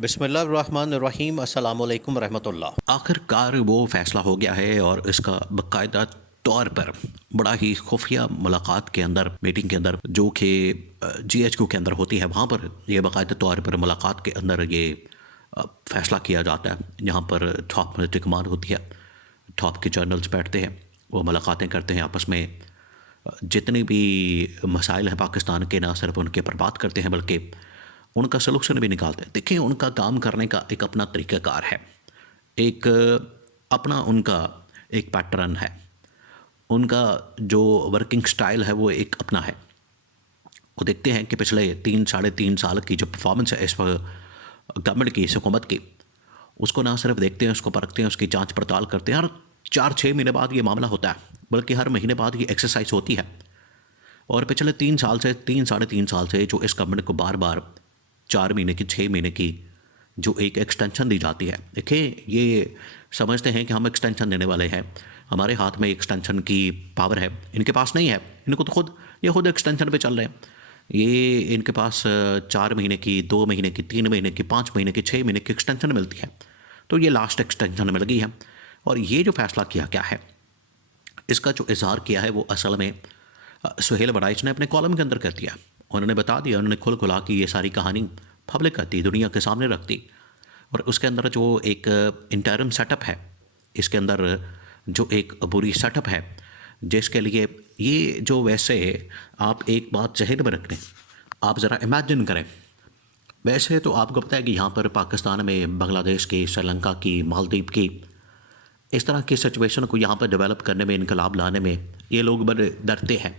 बिस्मिल्लाहिर्रहमानिर्रहीम अस्सलामुअलैकुम रहमतुल्लाह। आखिरकार वो फ़ैसला हो गया है और इसका बाकायदा तौर पर बड़ा ही खुफिया मुलाकात के अंदर मीटिंग के अंदर जो कि GHQ के अंदर होती है, वहाँ पर ये बाकायदा तौर पर मुलाकात के अंदर ये फ़ैसला किया जाता है। यहाँ पर टॉप मिलिट्री कमांड होती है, टॉप के जनरल्स बैठते हैं, वो मुलाकातें करते हैं आपस में। जितने भी मसाइल हैं पाकिस्तान के, ना सिर्फ उनके पर बात करते हैं बल्कि उनका सलूशन भी निकालते हैं। देखिए, उनका काम करने का एक अपना तरीक़ाकार है, एक अपना उनका एक पैटर्न है, उनका जो वर्किंग स्टाइल है वो एक अपना है। वो देखते हैं कि पिछले 3 साढ़े 3 साल की जो परफॉर्मेंस है इस गवर्नमेंट की, इस हुकूमत की, उसको ना सिर्फ देखते हैं, उसको परखते हैं, उसकी जांच पड़ताल करते हैं। हर 4-6 महीने बाद ये मामला होता है, बल्कि हर महीने बाद ये एक्सरसाइज होती है। और पिछले 3 साढ़े 3 साल से जो इस गवर्नमेंट को बार बार 4 महीने की, 6 महीने की जो एक एक्सटेंशन दी जाती है। देखिए, ये समझते हैं कि हम एक्सटेंशन देने वाले हैं, हमारे हाथ में एक्सटेंशन की पावर है, इनके पास नहीं है। इनको तो खुद एक्सटेंशन पे चल रहे हैं। ये इनके पास 4 महीने की, 2 महीने की, 3 महीने की, 5 महीने की, 6 महीने की एक्सटेंशन मिलती है। तो ये लास्ट एक्सटेंशन मिल गई है। और ये जो फैसला किया गया है, इसका जो इजहार किया है वो असल में सुहेल वड़ाइच ने अपने कॉलम के अंदर कर दिया। उन्होंने बता दिया, उन्होंने खुल खुला कि ये सारी कहानी पब्लिक करती, दुनिया के सामने रखती। और उसके अंदर जो एक इंटरम सेटअप है, इसके अंदर जो एक बुरी सेटअप है, जिसके लिए ये जो वैसे आप एक बात जहन में रख लें, आप ज़रा इमेजिन करें। वैसे तो आपको पता है कि यहाँ पर पाकिस्तान में, बांग्लादेश की, श्रीलंका की, मालदीव की, इस तरह की सिचुएशन को यहाँ पर डेवलप करने में, इनकलाब लाने में ये लोग बड़े डरते हैं।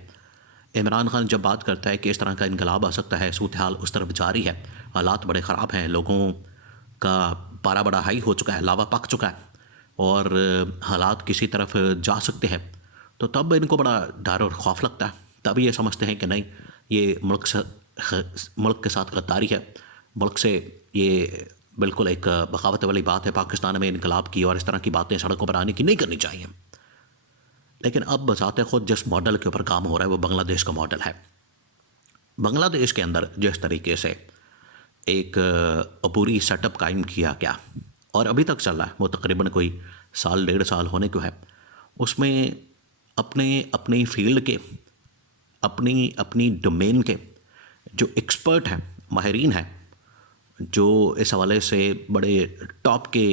इमरान खान जब बात करता है कि इस तरह का इनकलाब आ सकता है, सूरत हाल उस तरफ जारी है, हालात बड़े ख़राब हैं, लोगों का पारा बड़ा हाई हो चुका है, लावा पक चुका है और हालात किसी तरफ जा सकते हैं, तो तब इनको बड़ा डर और खौफ लगता है। तब ये समझते हैं कि नहीं, ये मुल्क के साथ गद्दारी है, मुल्क से ये बिल्कुल एक बगावत वाली बात है पाकिस्तान में इनकलाब की, और इस तरह की बातें सड़कों पर आने की नहीं करनी चाहिए। लेकिन अब बजाते खुद जिस मॉडल के ऊपर काम हो रहा है वो बांग्लादेश का मॉडल है। बांग्लादेश के अंदर जिस तरीके से एक पूरी सेटअप कायम किया गया और अभी तक चल रहा है, वो तकरीबन कोई 1.5 साल होने को है, उसमें अपने अपनी फील्ड के, अपनी अपनी डोमेन के जो एक्सपर्ट हैं, माहिरीन हैं, जो इस हवाले से बड़े टॉप के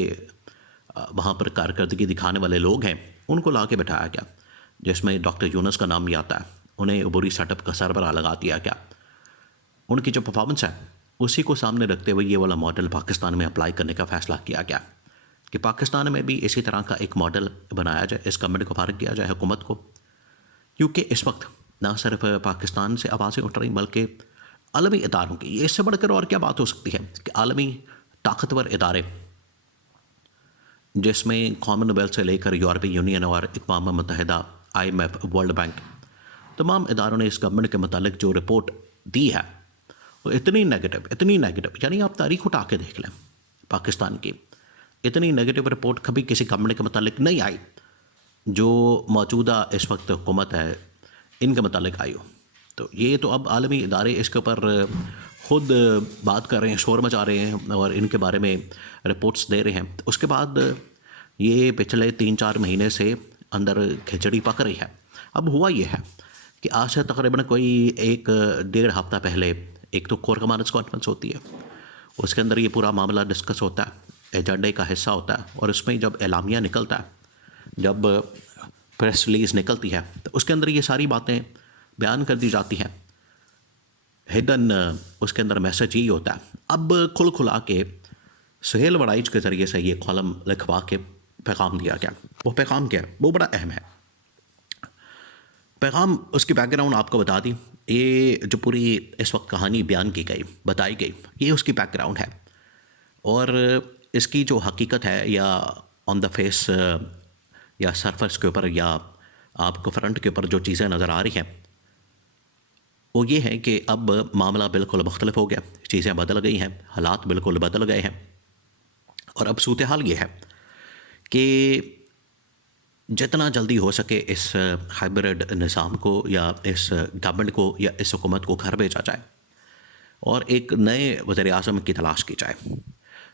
वहाँ पर कारकर्दगी दिखाने वाले लोग हैं, उनको ला के बैठाया गया, जिसमें डॉक्टर यूनुस का नाम भी आता है। उन्हें बुरी सेटअप का सरबराह लगा दिया गया। उनकी जो परफॉर्मेंस है उसी को सामने रखते हुए ये वाला मॉडल पाकिस्तान में अप्लाई करने का फ़ैसला किया गया कि पाकिस्तान में भी इसी तरह का एक मॉडल बनाया जाए, इस गवर्नमेंट को फारिग किया जाए, हुकूमत को। क्योंकि इस वक्त ना सिर्फ पाकिस्तान से आवाज़ें उठ रही बल्कि आलमी इदारों की, ये इससे बढ़कर और क्या बात हो सकती है कि आलमी ताकतवर इदारे, जिसमें कॉमनवेल्थ से लेकर यूरोपीय यूनियन और अक़वाम मुत्तहिदा, IMF, वर्ल्ड बैंक, तमाम इदारों ने इस गवर्नमेंट के मतलब जो रिपोर्ट दी है वो इतनी नेगेटिव, यानी आप तारीख उठा के देख लें पाकिस्तान की, इतनी नेगेटिव रिपोर्ट कभी किसी गवर्नमेंट के मतलब नहीं आई जो मौजूदा इस वक्त हुकूमत है इनके मतलब आई हो। तो ये तो अब आलमी इदारे इसके ऊपर ख़ुद बात कर रहे हैं, शोर मचा रहे हैं और इनके बारे में रिपोर्ट्स दे रहे हैं। उसके बाद ये पिछले 3-4 महीने से अंदर खिचड़ी पक रही है। अब हुआ ये है कि आज से तकरीबन कोई 1-1.5 हफ्ता पहले एक तो कोर कमांडर्स कॉन्फ्रेंस होती है, उसके अंदर ये पूरा मामला डिस्कस होता है, एजेंडे का हिस्सा होता है, और उसमें जब एलामिया निकलता है, जब प्रेस रिलीज़ निकलती है, तो उसके अंदर ये सारी बातें बयान कर दी जाती हैं। हिडन उसके अंदर मैसेज यही होता है। अब खुल खुला के सुहेल वड़ाइच के ज़रिए से ये कॉलम लिखवा के पैगाम दिया गया। वो पैगाम क्या है, वो बड़ा अहम है। पैगाम, उसकी बैकग्राउंड आपको बता दी। ये जो पूरी इस वक्त कहानी बयान की गई, बताई गई, ये उसकी बैकग्राउंड है। और इसकी जो हकीकत है, या ऑन द फेस या सरफेस के ऊपर या आपको फ्रंट के ऊपर जो चीज़ें नज़र आ रही हैं, वो ये है कि अब मामला बिल्कुल मुख्तलिफ हो गया, चीज़ें बदल गई हैं, हालात बिल्कुल बदल गए हैं। और अब सूरत हाल ये है कि जितना जल्दी हो सके इस हाइब्रिड निज़ाम को या इस गवर्नमेंट को या इस हुकूमत को घर भेजा जाए और एक नए वज़ीर आज़म की तलाश की जाए।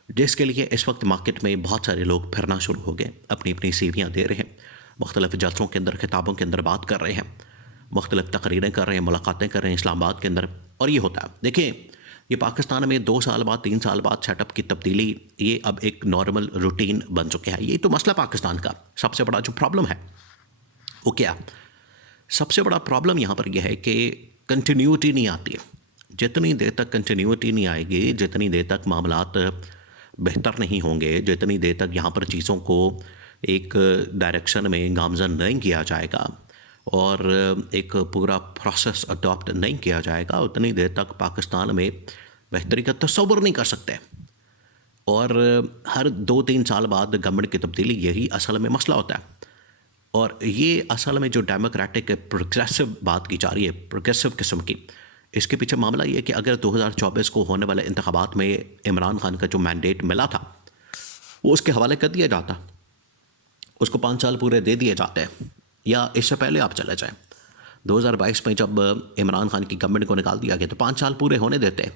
जिसके लिए इस वक्त मार्केट में बहुत सारे लोग फिरना शुरू हो गए, अपनी अपनी सीवियाँ दे रहे हैं, मुख्तलिफ जलसों के अंदर, खिताबों के अंदर बात कर रहे हैं, मुख्तलिफ तकरीरें कर रहे हैं, मुलाकातें कर रहे हैं इस्लामाबाद के अंदर। और ये होता है, देखिए ये पाकिस्तान में 2 साल बाद 3 साल बाद सेटअप की तब्दीली, ये अब एक नॉर्मल रूटीन बन चुके हैं। ये तो मसला पाकिस्तान का सबसे बड़ा जो प्रॉब्लम है वो क्या, सबसे बड़ा प्रॉब्लम यहाँ पर यह है कि कंटिन्यूटी नहीं आती है। जितनी देर तक कंटिन्यूटी नहीं आएगी, जितनी देर तक मामलात बेहतर नहीं होंगे, जितनी देर तक यहाँ पर चीज़ों को एक डायरेक्शन में गामज़न नहीं किया जाएगा और एक पूरा प्रोसेस अडॉप्ट नहीं किया जाएगा, उतनी देर तक पाकिस्तान में बेहतरी का तस्वुर नहीं कर सकते। और हर 2-3 साल बाद गवर्नमेंट की तब्दीली, यही असल में मसला होता है। और ये असल में जो डेमोक्रेटिक प्रोग्रेसिव बात की जा रही है, प्रोग्रेसिव किस्म की, इसके पीछे मामला ये है कि अगर 2024 को होने वाले इंतखाबात में इमरान खान का जो मैंडेट मिला था वो उसके हवाले कर दिया जाता, उसको 5 साल पूरे दे दिए जाते हैं, या इससे पहले आप चले जाएं 2022 में जब इमरान खान की गवर्नमेंट को निकाल दिया गया तो 5 साल पूरे होने देते,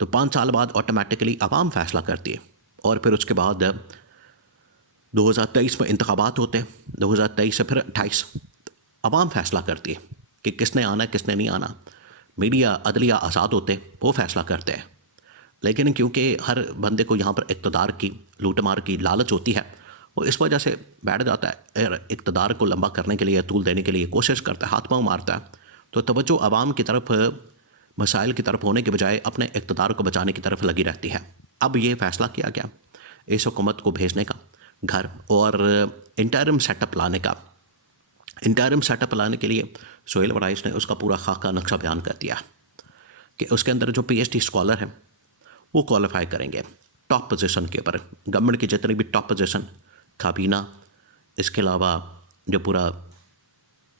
तो 5 साल बाद ऑटोमेटिकली अवाम फैसला करती है। और फिर उसके बाद 2023 में इंतखाबात होते हैं, 2023 से फिर 28 अवाम फैसला करती है कि किसने आना किसने नहीं आना। मीडिया अदलिया आज़ाद होते, वो फैसला करते हैं। लेकिन क्योंकि हर बंदे को यहाँ पर इक़्तिदार की, लूटमार की लालच होती है, वो इस वजह से बैठ जाता है और इक़्तिदार को लंबा करने के लिए, तूल देने के लिए कोशिश करता है, हाथ पाँव मारता है। तो तवज्जो आवाम की तरफ, मसाइल की तरफ होने के बजाय अपने इक़्तिदार को बचाने की तरफ लगी रहती है। अब ये फ़ैसला किया गया इस हुकूमत को भेजने का घर और इंटरिम सेटअप लाने का। इंटरिम सेटअप लाने के लिए सोहेल वराइस ने उसका पूरा खाका नक्शा बयान कर दिया कि उसके अंदर जो PhD स्कॉलर हैं वो क्वालिफाई करेंगे टॉप पोजीशन के ऊपर। गवर्नमेंट की जितनी भी टॉप पोजीशन, काबीना, इसके अलावा जो पूरा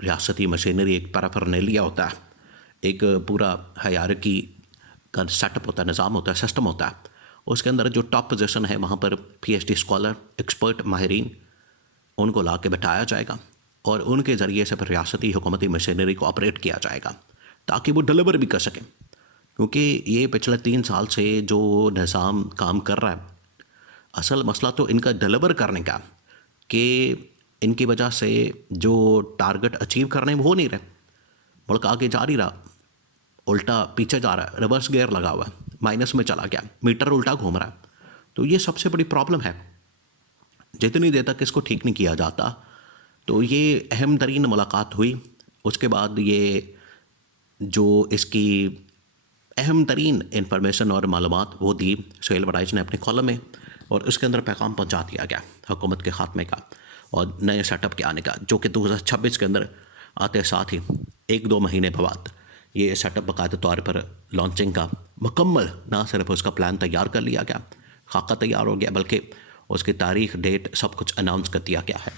रियासती मशीनरी, एक पैराफर्नेलिया होता है, एक पूरा हायरार्की का सेटअप होता है, निज़ाम होता है, सिस्टम होता है, उसके अंदर जो टॉप पोजीशन है वहाँ पर PhD स्कॉलर, एक्सपर्ट, माहिरीन, उनको ला के बैठाया जाएगा और उनके ज़रिए से फिर रियासती हुकूमती मशीनरी को ऑपरेट किया जाएगा ताकि वो डिलीवर भी कर सकें। क्योंकि ये पिछले 3 साल से जो निज़ाम काम कर रहा है, असल मसला तो इनका डिलीवर करने का, कि इनकी वजह से जो टारगेट अचीव करने में हो नहीं रहे, मुल्क आगे जा नहीं रहा, उल्टा पीछे जा रहा है, रिवर्स गियर लगा हुआ है, माइनस में चला गया, मीटर उल्टा घूम रहा है। तो ये सबसे बड़ी प्रॉब्लम है। जितनी देर तक इसको ठीक नहीं किया जाता, तो ये अहम तरीन मुलाकात हुई। उसके बाद ये जो इसकी अहम तरीन इंफॉर्मेशन और मालूमात वो दी सोहेल वराइस ने अपने कॉलम में, और उसके अंदर पैगाम पहुंचा दिया गया हुकूमत के ख़ात्मे का और नए सेटअप के आने का, जो कि 2026 के अंदर आते साथ ही 1-2 महीने बाद ये सेटअप बाकायदा तौर पर लॉन्चिंग का मुकम्मल, ना सिर्फ उसका प्लान तैयार कर लिया गया, खाका तैयार हो गया, बल्कि उसकी तारीख, डेट, सब कुछ अनाउंस कर दिया गया है।